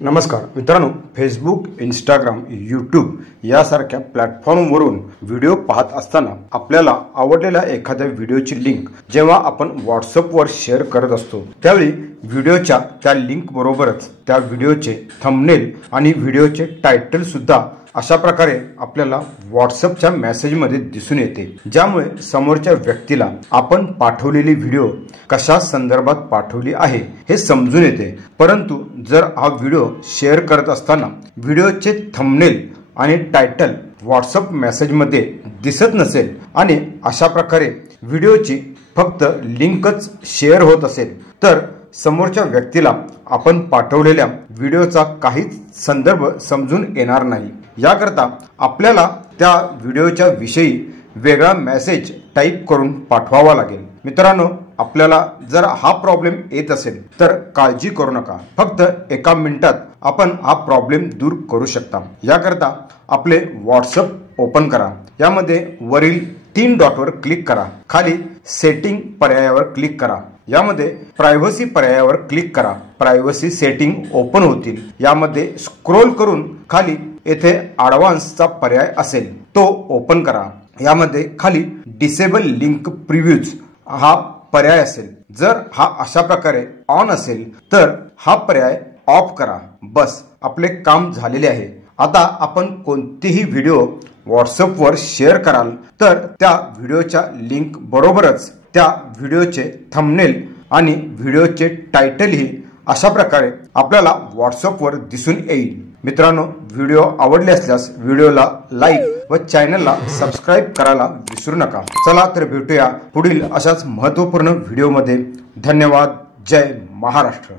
नमस्कार मित्रांनो, Facebook, Instagram, YouTube यासारख्या प्लॅटफॉर्मवरून व्हिडिओ पाहत असताना आपल्याला आवडलेल्या एखाद्या व्हिडिओची लिंक जेव्हा आपण व्हॉट्सअपवर शेअर करत असतो त्यावेळी व्हिडिओच्या त्या लिंक बरोबरच त्या व्हिडिओचे थंबनेल आणि व्हिडिओचे टायटल सुद्धा अशा प्रकारे आपल्याला व्हॉट्सअपच्या मेसेजमध्ये दिसून येते, ज्यामुळे समोरच्या व्यक्तीला आपण पाठवलेली व्हिडिओ कशा संदर्भात पाठवली आहे हे समजून येते। परंतु जर हा व्हिडिओ शेअर करत असताना व्हिडिओचे थंबनेल आणि टायटल व्हॉट्सअप मेसेजमध्ये दिसत नसेल आणि अशा प्रकारे व्हिडिओची फक्त लिंकच शेअर होत असेल तर समोरच्या व्यक्तीला आपण पाठवलेल्या व्हिडिओचा काहीच संदर्भ समजून येणार नाही। याकरता आपल्याला त्या व्हिडिओच्या विषयी वेगळा मेसेज टाइप करून पाठवावा लागेल। मित्रांनो, आपल्याला जर हा प्रॉब्लेम येत असेल तर काळजी करू नका, फक्त एका मिनिटात आपण हा प्रॉब्लेम दूर करू शकता। याकरता आपले व्हॉट्सअप ओपन करा, यामध्ये वरील 3 डॉटवर क्लिक करा, खाली सेटिंग पर्यायावर क्लिक करा, यामध्ये प्रायव्हसी पर्यायावर क्लिक करा, प्रायव्हसी सेटिंग ओपन होतील। यामध्ये स्क्रोल करून खाली येथे ॲडव्हान्सचा पर्याय असेल तो ओपन करा, यामध्ये खाली डिसेबल लिंक प्रिव्ह्यूज हा पर्याय असेल। जर हा अशा प्रकारे ऑन असेल तर हा पर्याय ऑफ करा। बस, आपले काम झालेले आहे। आता आपण कोणतीही व्हिडिओ व्हॉट्सअपवर शेअर कराल तर त्या व्हिडिओच्या लिंक बरोबरच त्या व्हिडिओचे थंबनेल आणि व्हिडिओचे टायटलही अशा प्रकारे आपल्याला व्हॉट्सअपवर दिसून येईल। मित्रांनो, व्हिडिओ आवडले असल्यास व्हिडिओला लाईक व चॅनलला सबस्क्राईब करायला विसरू नका। चला तर भेटूया पुढील अशाच महत्त्वपूर्ण व्हिडिओमध्ये। धन्यवाद। जय महाराष्ट्र।